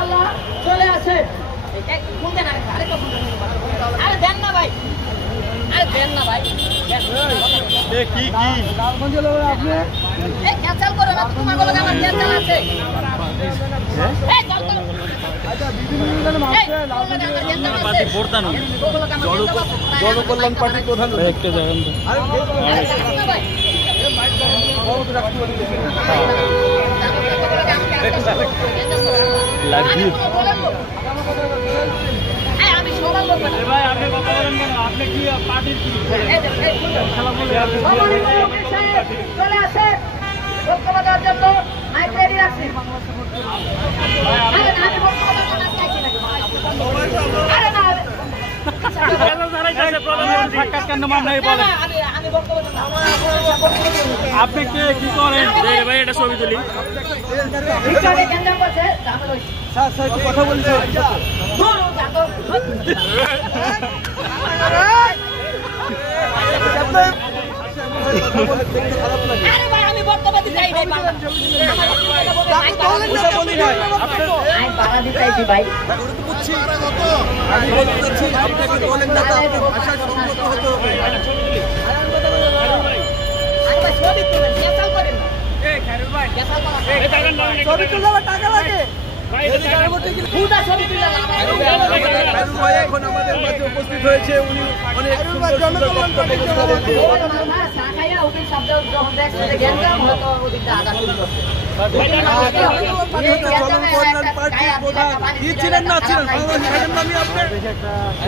ইনশাআল্লাহ চলে আসে। আরে দেন না ভাই, আরে দেন না ভাই। কি লালগঞ্জে লোক আপনি ক্যান্সেল করো না, তোমার বলে আমার ক্যান্সেল আছে। এই চল চল। আচ্ছা বিভিন্ন মাপে লালগঞ্জে পার্টি প্রধান জনকল্যাণ পার্টি প্রধান একটা জায়গা আরে ভাই লাগি আমি সবার লোক না ভাই আপনি কথা বলেন কেন? আপনি কি পার্টির কি চলে আসে বক্তব্য দেওয়ার জন্য মাইক রেডি রাখছি। আরে না আমি বক্তব্য দেওয়ার জন্য চাইছি না। আরে না আপনি কি করেন ভাই? এটা ছবি তুলি কথা বলি আমি বক্তব্য দিতে চাই ভাই, ভাই টাকা লাগে এখন আমাদের মাঝে উপস্থিত হয়েছে। উনি অনেক ছিলেন না ছিলেন